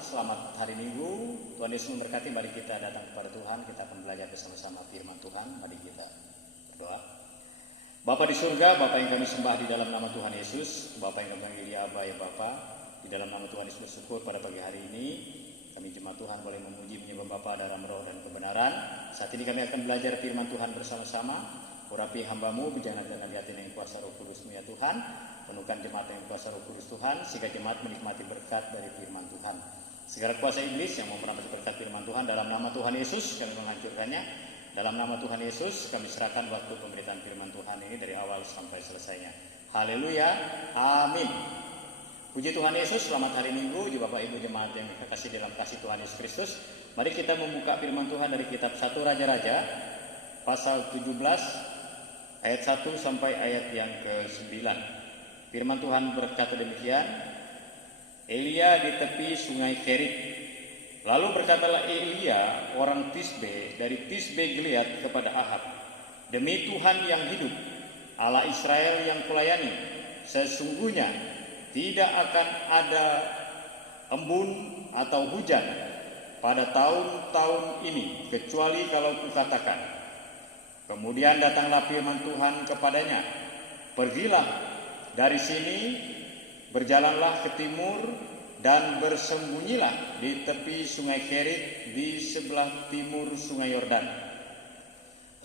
selamat hari Minggu. Tuhan Yesus memberkati. Mari kita datang kepada Tuhan. Kita akan belajar bersama-sama firman Tuhan. Mari kita berdoa. Bapa di surga, Bapa yang kami sembah di dalam nama Tuhan Yesus, Bapa yang kami panggil ya Aba ya Bapa, di dalam nama Tuhan Yesus bersyukur pada pagi hari ini kami jemaat Tuhan boleh memuji menyembah Bapa dalam roh dan kebenaran. Saat ini kami akan belajar firman Tuhan bersama-sama. Urapi hamba-Mu, bijaksana di hati yang kuasa Roh Kudus-Mu ya Tuhan. Penuhkan jemaat yang kuasa Roh Kudus Tuhan, sehingga jemaat menikmati berkat dari firman Tuhan. Segala kuasa iblis yang mau merampas berkat firman Tuhan, dalam nama Tuhan Yesus kami menghancurkannya. Dalam nama Tuhan Yesus kami serahkan waktu pemberitaan firman Tuhan ini dari awal sampai selesainya. Haleluya, amin. Puji Tuhan Yesus, selamat hari Minggu. Bapak Ibu jemaat yang dikasihi dalam kasih Tuhan Yesus Kristus, mari kita membuka firman Tuhan dari kitab 1 Raja-Raja pasal 17 ayat 1 sampai ayat yang ke-9. Firman Tuhan berkata demikian, Elia di tepi sungai Kerit. Lalu berkatalah Elia orang Tisbe dari Tisbe Gilead kepada Ahab, demi Tuhan yang hidup, Allah Israel yang kulayani, sesungguhnya tidak akan ada embun atau hujan pada tahun-tahun ini, kecuali kalau kukatakan. Kemudian datanglah firman Tuhan kepadanya, pergilah dari sini, berjalanlah ke timur dan bersembunyilah di tepi sungai Kerit di sebelah timur sungai Yordan.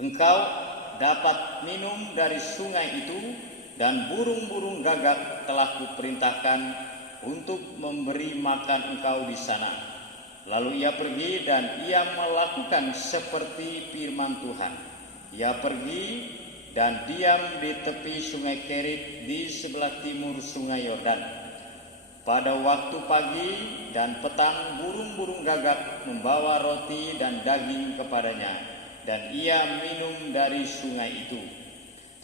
Engkau dapat minum dari sungai itu, dan burung-burung gagak telah kuperintahkan untuk memberi makan engkau di sana. Lalu ia pergi dan ia melakukan seperti firman Tuhan. Ia pergi dan diam di tepi sungai Kerit di sebelah timur sungai Yordan. Pada waktu pagi dan petang burung-burung gagak membawa roti dan daging kepadanya, dan ia minum dari sungai itu.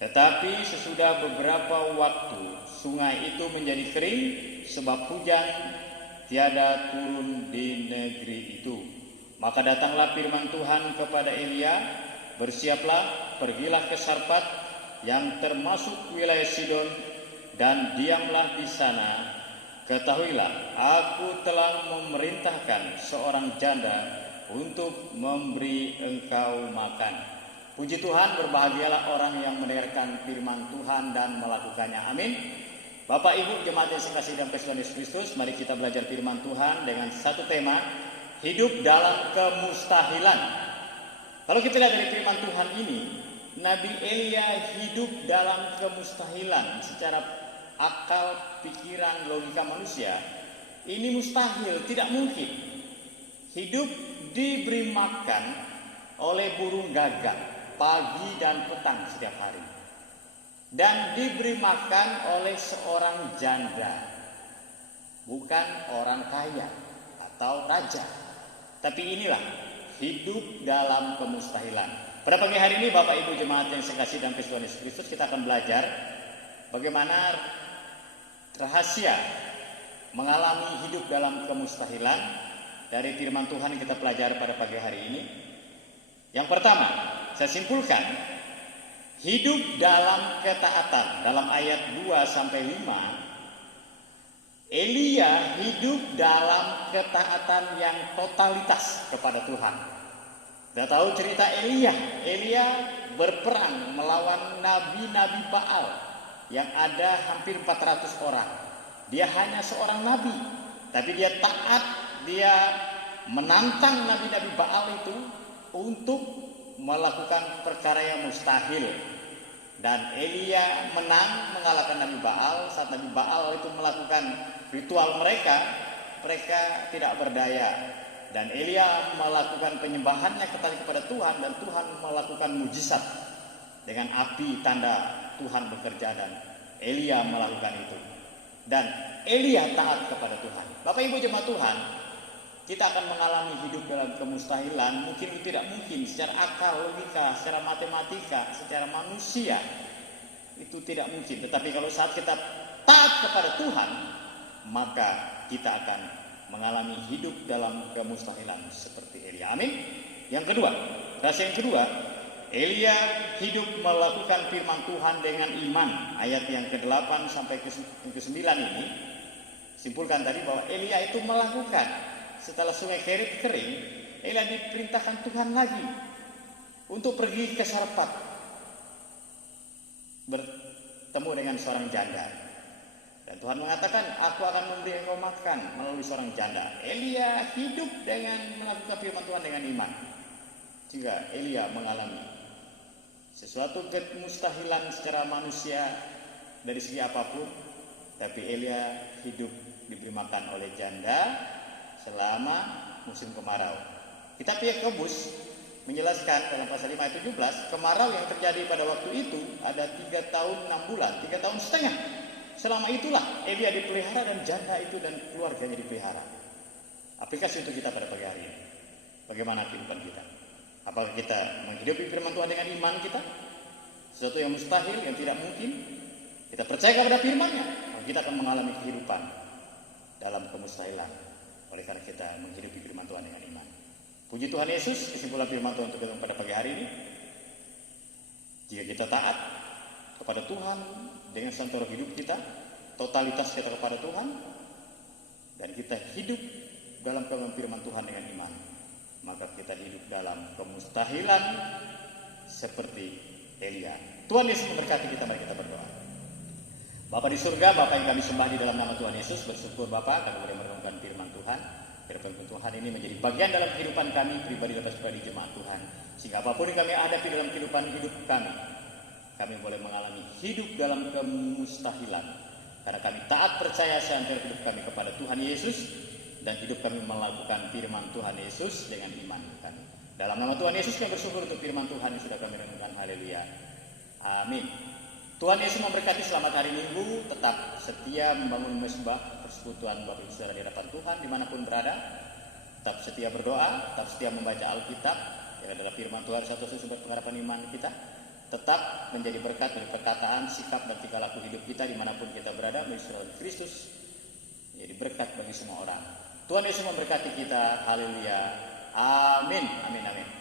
Tetapi sesudah beberapa waktu sungai itu menjadi kering, sebab hujan tiada turun di negeri itu. Maka datanglah firman Tuhan kepada Elia, bersiaplah, pergilah ke Sarfat yang termasuk wilayah Sidon, dan diamlah di sana. Ketahuilah, aku telah memerintahkan seorang janda untuk memberi engkau makan. Puji Tuhan, berbahagialah orang yang mendengarkan firman Tuhan dan melakukannya. Amin. Bapak Ibu jemaat yang saya kasih dalam Tuhan Yesus Kristus, mari kita belajar firman Tuhan dengan satu tema, hidup dalam kemustahilan. Kalau kita lihat dari firman Tuhan ini, Nabi Elia hidup dalam kemustahilan. Secara akal, pikiran, logika manusia, ini mustahil, tidak mungkin. Hidup diberi makan oleh burung gagak pagi dan petang setiap hari, dan diberi makan oleh seorang janda, bukan orang kaya atau raja. Tapi inilah hidup dalam kemustahilan. Pada pagi hari ini Bapak Ibu jemaat yang saya kasih dalam Tuhan Yesus Kristus, kita akan belajar bagaimana rahasia mengalami hidup dalam kemustahilan dari firman Tuhan yang kita pelajari pada pagi hari ini. Yang pertama, saya simpulkan hidup dalam ketaatan. Dalam ayat 2 sampai 5, Elia hidup dalam ketaatan yang totalitas kepada Tuhan. Kita tahu cerita Elia. Elia berperang melawan nabi-nabi Baal yang ada hampir 400 orang. Dia hanya seorang nabi, tapi dia taat, dia menantang nabi-nabi Baal itu untuk melakukan perkara yang mustahil. Dan Elia menang mengalahkan Nabi Baal. Saat Nabi Baal itu melakukan ritual mereka tidak berdaya. Dan Elia melakukan penyembahannya kepada Tuhan, dan Tuhan melakukan mujizat dengan api, tanda Tuhan bekerja, dan Elia melakukan itu. Dan Elia taat kepada Tuhan. Bapak Ibu jemaat Tuhan, kita akan mengalami hidup dalam kemustahilan. Mungkin tidak mungkin secara akal, logika, secara matematika, secara manusia itu tidak mungkin. Tetapi kalau saat kita taat kepada Tuhan, maka kita akan mengalami hidup dalam kemustahilan seperti Elia. Amin. Yang kedua, rahasia yang kedua, Elia hidup melakukan firman Tuhan dengan iman. Ayat yang ke-8 sampai ke-9 ini simpulkan tadi bahwa Elia itu melakukan setelah sungai Kerit kering, Elia diperintahkan Tuhan lagi untuk pergi ke Sarpat bertemu dengan seorang janda. Dan Tuhan mengatakan, aku akan memberi engkau makan melalui seorang janda. Elia hidup dengan melakukan firman Tuhan dengan iman. Jika Elia mengalami sesuatu kemustahilan secara manusia dari segi apapun, tapi Elia hidup diberi makan oleh janda selama musim kemarau. Kitab Yakobus menjelaskan dalam pasal 5 ayat 17, kemarau yang terjadi pada waktu itu ada 3 tahun 6 bulan, 3 tahun setengah. Selama itulah Elia dipelihara dan janda itu dan keluarganya dipelihara. Aplikasi untuk kita pada pagi hari ini. Bagaimana kehidupan kita? Apakah kita menghidupi firman Tuhan dengan iman kita? Sesuatu yang mustahil, yang tidak mungkin. Kita percaya kepada firman-Nya, maka kita akan mengalami kehidupan dalam kemustahilan. Oleh karena kita menghidupi firman Tuhan dengan iman. Puji Tuhan Yesus, kesimpulan firman Tuhan untuk kita pada pagi hari ini. Jika kita taat kepada Tuhan dengan seluruh hidup kita, totalitas kita kepada Tuhan, dan kita hidup dalam kebenaran firman Tuhan dengan iman, maka kita hidup dalam kemustahilan seperti Elia. Tuhan Yesus memberkati kita, mari kita berdoa. Bapa di surga, Bapa yang kami sembah di dalam nama Tuhan Yesus, bersyukur Bapa kami boleh merenungkan firman Tuhan. Firman Tuhan ini menjadi bagian dalam kehidupan kami pribadi dan pribadi jemaat Tuhan. Sehingga apapun yang kami hadapi dalam kehidupan hidup kami boleh mengalami hidup dalam kemustahilan. Karena kami taat percaya seantero hidup kami kepada Tuhan Yesus, dan hidup kami melakukan firman Tuhan Yesus dengan iman kami. Dalam nama Tuhan Yesus kami bersyukur untuk firman Tuhan yang sudah kami renungkan. Haleluya. Amin. Tuhan Yesus memberkati. Selamat hari Minggu. Tetap setia membangun mesbah persekutuan Bapak Ibu Saudara di hadapan Tuhan dimanapun berada. Tetap setia berdoa, tetap setia membaca Alkitab yang adalah firman Tuhan, satu-satunya sumber pengharapan iman kita. Tetap menjadi berkat dari perkataan, sikap dan tingkah laku hidup kita dimanapun kita berada menjadi Kristus, menjadi berkat bagi semua orang. Tuhan Yesus memberkati kita. Haleluya. Amin. Amin. Amin.